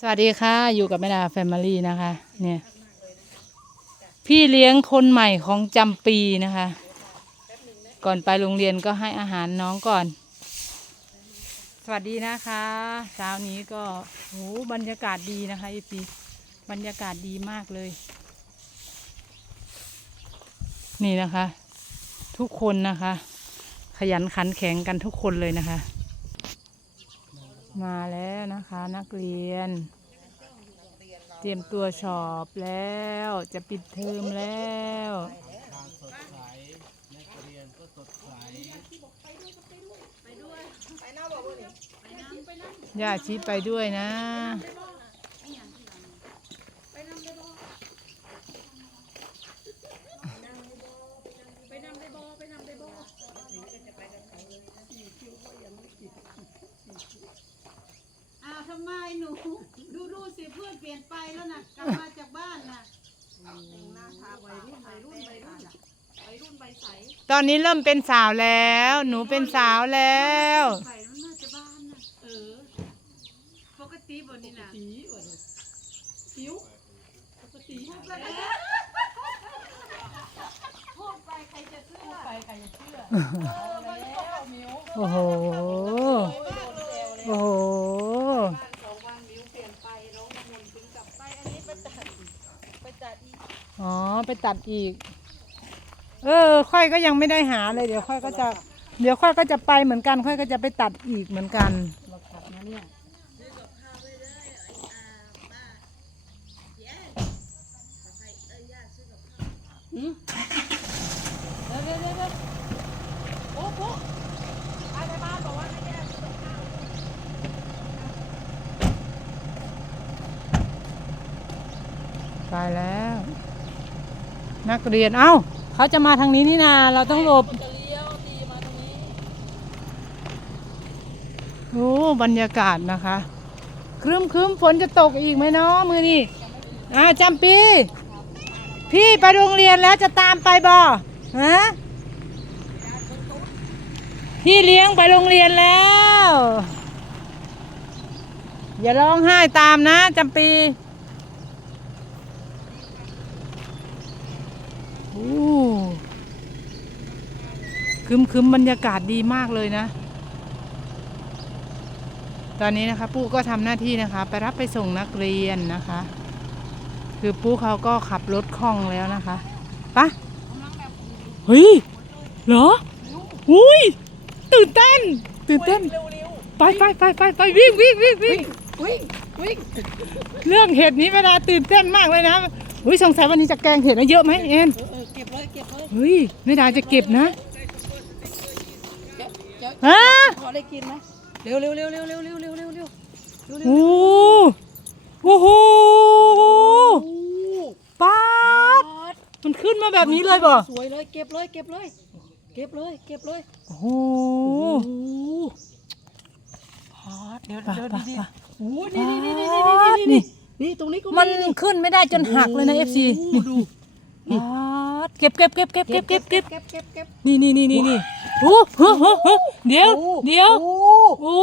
สวัสดีค่ะ อยู่กับแม่ดาแฟมิลี่นะคะ เนี่ย พี่เลี้ยงคนใหม่ของจำปีนะคะ ก่อนไปโรงเรียนก็ให้อาหารน้องก่อน สวัสดีนะคะเช้านี้ก็โหบรรยากาศดีนะคะอีปีบรรยากาศดีมากเลย นี่นะคะ ทุกคนนะคะ ขยันขันแข็งกันทุกคนเลยนะคะ มาแล้วนะคะนักเรียน เตรียมตัวสอบแล้วจะปิดเทอมแล้วย่าชีไปด้วยนะ อ้าวทำไมหนู ดูดูสิเพื่อนเปลี่ยนไปแล้วนะกลับมาจากบ้านนะหน้าทาวัยรุ่นวัยรุ่นวัยรุ่นวัยรุ่นใบใสตอนนี้เริ่มเป็นสาวแล้ว หนูเป็นสาวแล้ว ใส่แล้วน่าจะบ้านนะเออปกติบนนี้นะตีบนผิวปกติพูดไปใครจะเชื่อไปใครจะเชื่อโอ้โห โอ้โห สองวันมิวเปลี่ยนไปร้องมนต์ถึงกลับไปอันนี้ไปตัดไปตัด อ๋อไปตัดอีก เออ ค่อยก็ยังไม่ได้หาเลย เดี๋ยวค่อยก็จะ เดี๋ยวค่อยก็จะไปเหมือนกัน ค่อยก็จะไปตัดอีกเหมือนกันเดี๋ยวเดี๋ยวเดี๋ยวเดี๋ยวโอ้โหไปในบ้านบอกว่าให้แยกซื้อกับข้าวไปแล้ว นักเรียน เอ้า เขาจะมาทางนี้นี่นา เราต้องหลบจะเลยมาตรงนี้โอ้บรรยากาศนะคะ ครึ้มครึ้มฝนจะตกอีกไหมเนาะมือนี่อ่าจำปี พี่ไปโรงเรียนแล้วจะตามไปบ่ฮะพี่เลี้ยงไปโรงเรียนแล้ว อย่าร้องไห้ตามนะจำปีโอ้ ครึมครึมบรรยากาศดีมากเลยนะ ตอนนี้นะคะปู่ก็ทำหน้าที่นะคะ ไปรับไปส่งนักเรียนนะคะ คือปู่เขาก็ขับรถคล่องแล้วนะคะปะเฮ้ยเหรออุ้ยตื่นเต้น ตื่นเต้นไปไปไปไปไปวิ่งวิ่งวิ่งวิ่งวิ่งวิ่งเรื่องเห็ดนี้เวลาตื่นเต้นมากเลยนะอุ้ยสงสัยวันนี้จะแกงเห็ดนะเยอะไหมเอ็นเออเออเก็บเลยเก็บเลยเฮ้ยไม่ได้จะเก็บนะเดี๋ยวเดี๋ยว ฮะพอได้กินไหมเร็วเร็วเร็วเร็วเร็วเร็วเร็วเร็วเร็วเร็วโอ้โอ้โหป้าดมันขึ้นมาแบบนี้เลยบ่สวยเลยเก็บเลยเก็บเลย เก็บเลยเก็บเลยโอ้โหเดี๋ยวป่ะเดี๋ยวป่ะดีป่ะๆโอ้นี่นี่นี่นี่ปาดนี่นี่นี่ตรงนี้ก็มันนี่ขึ้นไม่ได้จนหักเลยนะเอฟซีโอ้ดู เก็บเก็บเก็บเก็บเก็บเก็บเก็บเก็บเก็บเก็บนี่นี่นี่นี่นี่โอ้โหโหโหเดี๋ยวเดี๋ยวโอ้โอ้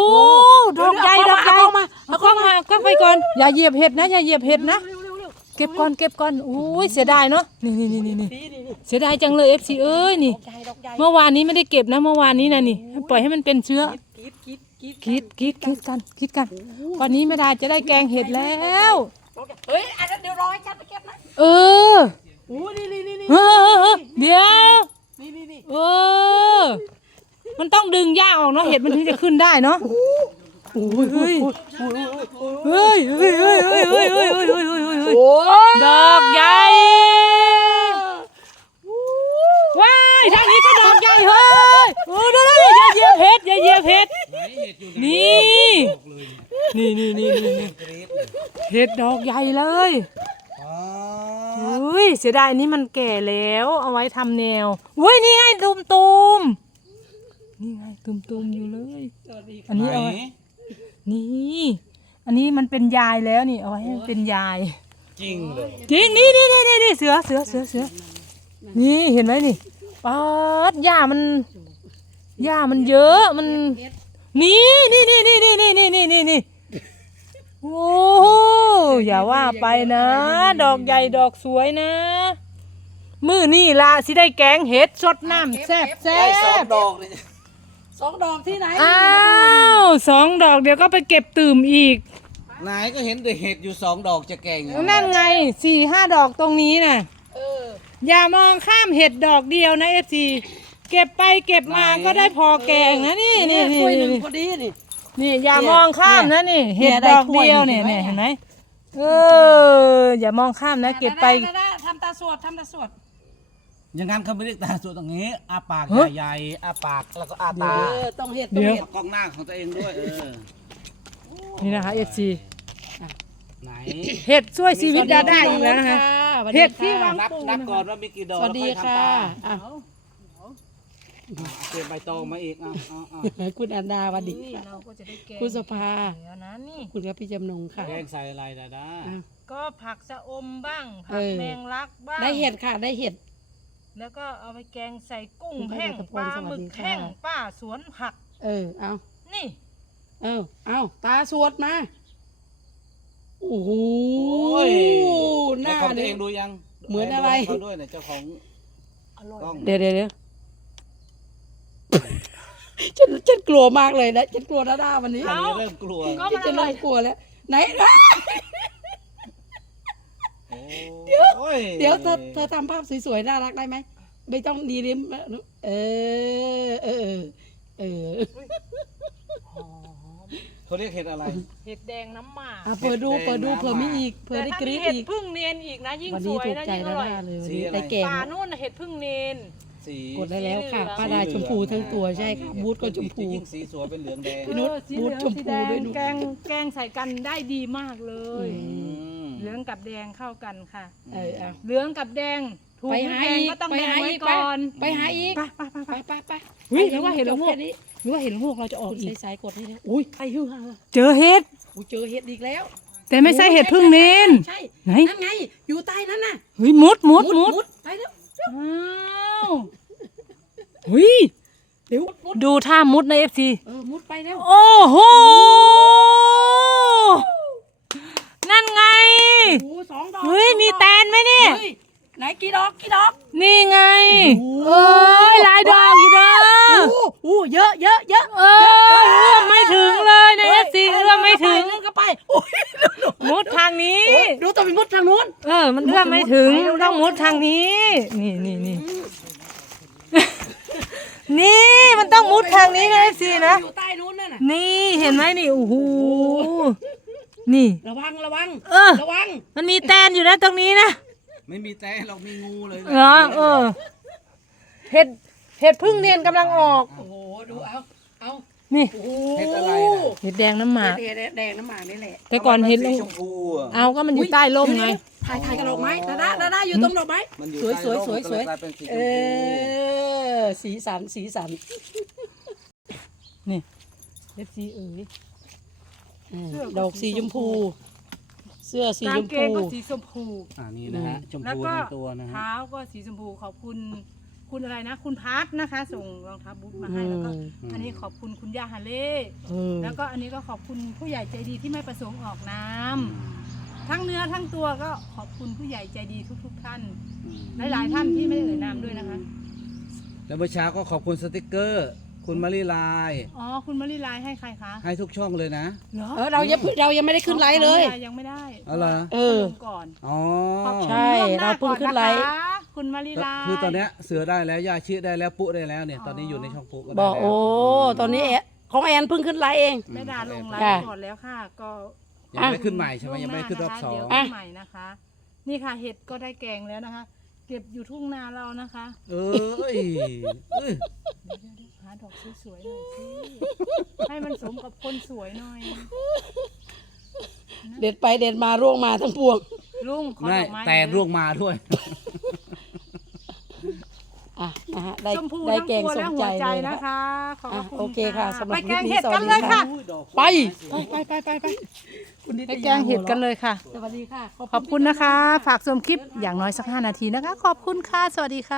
ดอกใหญ่ดอกใหญ่เอามาเอากล้องมาก็ไปก่อนอย่าเหยียบเห็ดนะอย่าเหยียบเห็ดนะเร็วเร็วเร็วเก็บก่อนเก็บก่อนโอ้ยเสียดายเนาะนี่นี่นี่นี่นี่นี่นี่นี่เสียดายจังเลยเอฟซีเอ้ยนี่ดอกใหญ่ดอกใหญ่เมื่อวานนี้ไม่ได้เก็บนะเมื่อวานนี้นะนี่ ปล่อยให้มันเป็นเชื้อคิดคิดคิดคิดคิดคิดกันคิดกัน วันนี้ไม่ได้จะได้แกงเห็ดแล้วดอกใหญ่เฮ้ยอันนั้นเดี๋ยวรอให้ฉันไปเก็บนะเออโอ้นี่นี่นี่นี่ เออเดี๋ยว นี่นี่นี่เออ มันต้องดึงหญ้าออกเนาะเห็ดมันถึงจะขึ้นได้เนาะเฮ้ยเฮ้ยเฮ้ยเฮ้ยเฮ้ยเฮ้ยเฮ้ยเฮ้ยเฮ้ยเฮ้ยเฮ้ยเฮ้ยโอ้ยดอกใหญ่ว้ายทางนี้ก็ดอกใหญ่เฮ้ยโอ้ดูดูอย่าเหยียบเห็ดอย่าเหยียบเห็ดนี่นี่นี่นี่นี่นี่เห็ดดอกใหญ่เลย เฮ้ยเสียดายอันนี้มันแก่แล้ว เอาไว้ทำแนวเว้ยนี่ไงตุมตุมๆนี่ไงตุมตุมๆอยู่เลยสวัสดีอันนี้เอาไว้นี่ อันนี้มันเป็นยายแล้วนี่เอาไว้ให้มันเป็นยาย จริงเลย จริงนี่นี่นี่นี่นี่เสือเสือเสือเสือนี่เห็นไหมนี่ป๊าดหญ้ามันหญ้ามันเยอะมันเฮ็ดนี่นี่นี่นี่นี่นี่นี่นี่นี่นี่โอ้ อย่าว่าไปนะ ดอกใหญ่ดอกสวยนะ มือนี่ละสิได้แกงเห็ดสดน้ำแซ่บแซ่ได้สองบดอกเลยสองดอกที่ไหนอ้าวสองดอกเดี๋ยวก็ไปเก็บตื่มอีกไหนก็เห็นแต่เห็ดอยู่สองดอกจะแกงอยู่นั่นไงสี่ห้าดอกตรงนี้น่ะเอออย่ามองข้ามเห็ดดอกเดียวนะเอฟซีเก็บไปเก็บมาก็ได้พอแกงนะนี่นี่นี่นี่ถ้วยหนึ่งนี่พอดีนี่นี่อย่ามองข้ามนะนี่เนี่เห็ดยดได้อกถ้วยเดียวเห็เนี่ยนไหมเนี่ยเห็นไหม เออ อย่ามองข้ามนะ เก็บไปด้ด้ทำตาสวดทำตาสวดอย่างนั้นเขาไม่เรียกตาสวดตรงนี้อาปากเฮ้ยใหญ่ๆอาปากแล้วก็อาตาเออต้องเห็ดเดี๋ต้องยว เห็ดกล้องหน้าของตัวเองด้วยเออนี่นะคะเอฟซีไหนเห็ดช่วยชีวิตดาด้าอีกแล้วนะคะสวัสเห็ดีดที่วาง นับนับก่อนว่ามีกี่ดอกสวัสดีแล้วอยค่ะทำตาม อะอะ เก็บใบตองมาอีกอะอะอะคุณอันดาสวัสดีค่ะ เราก็จะได้แกงคุณสภาเดี๋ยวนะนี่ คุณกับพี่จำนงค่ะ แกงใส่อะไรดาด้าอะ ก็ผักสะอมบ้าง ผัเอกอแมงลักบ้าง ได้เห็ดค่ะ ได้เห็ด แล้วก็เอาไปแกงใส่กุ้งคุณพระแห้งเดชพปลลาสวัหสมึดีกค่ะ แห้งป้าสวนผัก เออ เอา นี่ เออ เอาตาสวดมา โอ้โหโอ้ยหในน้าของตัวเนี่เอยงดูยังเหมือนอะไรดูให้เขาด้วยเนี่ยเจ้าของอร่อย กล้อง เดี๋ยวเดี๋ยวเดี๋ยว ฉันฉันกลัวมากเลยนะฉันกลัวดาดาวันนี้อันนี้เริ่มกลัวก็ฉัมันนจะอเริ่ร่อยมกลัวแล้ว ไหนนะเดี๋ยว โอ้ยเดี๋ยวเธอเธอทำภาพสวยๆน่ารักได้ไหมไม่ต้องดีริมเออเออเออเขาเรียกเห็ดอะไร เห็ดแดงน้ำหมากอะเปิดดูเห็ดแดงเปิดดูน้ำเผื่อมีหมากอีกเผื่อแต่ได้ถ้ากรี๊มีดเห็ดอีกพึ่งเนนอีกนะ ยิ่งวันสนี้วยถูกนะใจยิ่งอดาร่อยดาเลยวันสีนี้อะไร ได้แกงป่านู่นน่ะเห็ดพึ่งเนน สีกดได้แล้วค่ะสีเหลืองป้าดาชมพูทั้งตัวใช่ค่ะบูธก็ชมพูจะยิ่งสีสวยเป็นเหลืองแดงพี่นุชเออสีบูเหธลืองชมพูสีแดงด้วยนุช แกงแกงใส่กันได้ดีมากเลยอือืม เหลืองกับแดงเข้ากันค่ะ เออเอา เหลืองกับแดงถูกไปหรือหาแพงอีกก็ต้องไปแดงหาไว้อีกก่อนไปหาอีก ไปไปไปไปไปไปไปเฮ้ยหรือว่าเห็นแล้วจพบวกแค่นี้หรือว่าเห็นพวกเราจะออกคุณอีกใส่ๆกดให้แล้วอุ้ยไปฮือฮาเจอเห็ด อุ้ยเจอเห็ดอีกแล้วแต่ไม่ใช่เห็ดพึ่งเนน ใช่ไหน นั่นไง อยู่ใต้นั้นน่ะเฮ้ยมุดมุดมุดมุดไปแล้ว อ้าวเฮ้ยเดี๋ยวมุดดูท่ามุดในเอฟซีเออมุดไปแล้วโอ้โห นั่นไงโอ้โหสองดอกเฮ้ยมีแตนไหมเนี่ย เฮ้ยไหนกี่ดอกกี่ดอก นี่ไงโอ้โห เอ้ยหลายดอกอยู่เด้อโอ้โหเยอะเยอะเยอะเออเอื้อมไม่ถึงเลยในเอฟซีเอื้อมไม่ถึงเลื่อนเข้าไปโอ้ย มุดทางนี้โอ้ย ดูตัวเป็นมุดทางนู้น เออ มันเอื้อมไม่ถึงมุดต้องมุดทางนี้ นี่นี่นี่นี่มันต้องมุดทางนี้นะเอฟซีนะอยู่ใต้นู้นนั่นน่ะนี่เห็นไหมนี่โอ้โหนี่ ระวังระวังเออระวัง มันมีแตนอยู่นะตรงนี้นะไม่มีแต่เรามีงูเลยเหรอเออเห็ดเห็ดพึ่งเนียนกำลังออกโอ้โหดูเอาเอา นี่โอ้โหเห็ดอะไรนะเห็ดแดงน้ำหมากเห็ดแดงน้ำหมากนี่แหละแต่ก่อนเห็ดลสีงชมพูอะเอาก็มันอยู่ใต้ร่มไง ถ่ายถ่ายกับดอกไม้ดาด้าดาด้าอยู่ตรงดอกไม้ มันอยู่สวยใต้สวยร่มสวยก็สวยเลกลายเป็นสีชเอมพูอ สีสันสีสันนี่เอฟซีเอ๋ยเออดอกสีชมพู เสื้อสีกาชงมเกพู งก็สีชมพู อ่านี่นะฮะชมแล้วพูก็ทั้งตัวนะฮะเท้าก็สีชมพูขอบคุณ คุณอะไรนะ คุณพัทนะคะ ส่งรองเท้าบูทมาให้แล้วก็อันนี้ขอบคุณคุณย่าฮาเล่เออแล้วก็อันนี้ก็ขอบคุณผู้ใหญ่ใจดีที่ไม่ประสงค์ออกนามทั้งเนื้อทั้งตัวก็ขอบคุณผู้ใหญ่ใจดีทุก ๆ ท่านอืมหลายๆท่านที่ไม่ได้เอ่ยนามด้วยนะคะ แล้วเมื่อเช้าก็ขอบคุณสติกเกอร์ คุณมารีไลน์อ๋อ คุณมะลิไลให้ใครคะให้ทุกช่องเลยนะ เหรอเออเรายังเรายังไม่ได้ขึ้นไลฟ์เลยยังไม่ได้เอาเหรอ เออ ลงก่อน อ๋อ ขอบคุณใช่ล่วงหน้เราเพิ่งขึ้นไลฟ์ ก่อนะคะ คุณมะลิไลคือตอนเนี้ยเสือได้แล้วยาชิได้แล้วปุ๊ได้แล้วเนี่ยตอนนี้อยู่ในช่องปุ๊ก็ได้บอกแล้ว โอ้ตอนนี้แอของแอนเพิ่งขึ้นไลฟ์เอง แม่ดาลงไลค่ะฟ์ก่อนแล้วค่ะ ก็ยังไม่ขึ้นใหม่ใช่ไหมล่วยังไม่ขึ้นรอบหาะคะสอเดี๋งยวขึ้นใหม่นะคะ นี่ค่ะเห็ดก็ได้แกงแล้วนะคะ เก็บอยู่ทุ่งนาเรานะคะเอ้ยเอ้ยเดี๋ยวเดี๋ยวหาดอกสวยๆหน่อยสิให้มันสมกับคนสวยหน่อย เด็ดไปเด็ดมาร่วงมาทั้งพวงลุงขอไม่ดอกไม้แต่ร่วงมาด้วย อะนะฮะได้ชมพูได้ทั้งแกงตัวสและมหัใจวใจเลยนะนะคะ ขอบอะคุณโอเคค่ะสำหรับไปแกงคลิปนี้เห็ดกันสวัสดีเลยค่ะไปไปไปไปไปคุณนิตไปยาแกงเห็ดกันเลยค่ะ สวัสดีค่ะ ขอบคุณนะคะ ฝากชมคลิปอย่างน้อยสัก 5 นาทีนะคะ ขอบคุณค่ะ สวัสดีค่ะ